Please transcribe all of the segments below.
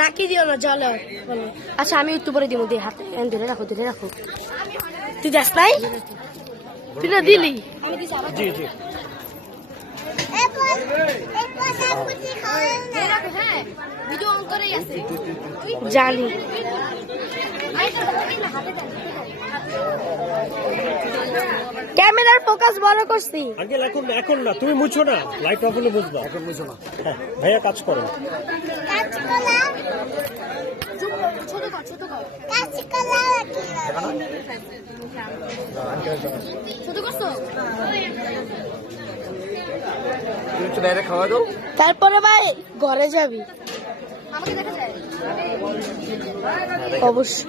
নাকি দিও না জলে। আচ্ছা আমি একটু পরে দিব, দিয়ে হাতে ধরে রাখো, ধরে রাখো। তুই যাস নাই, তুই না দিলি। জি জি জানি। ক্যামেরার ফোকাস বড় করছি। আঙ্কেল এখন না, তুমি মুছো না, লাইট অফ হলে বুঝবা। এখন মুছো না। হ্যাঁ ভাইয়া কাজ করো। তারপরে ভাই ঘরে যাবি অবশ্যই।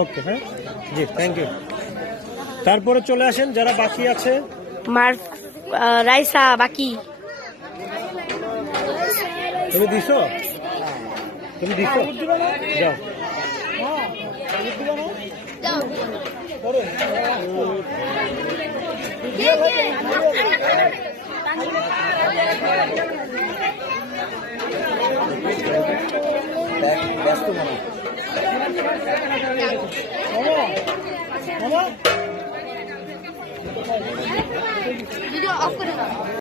ওকে, হ্যাঁ জি থ্যাংক ইউ। তারপরে চলে আসেন যারা বাকি আছে। মার রাইসা বাকি। তুমি দিছো, তুমি দিছো, যাও। ব্যস্ত মনে ভিডিও অফ করে দাও।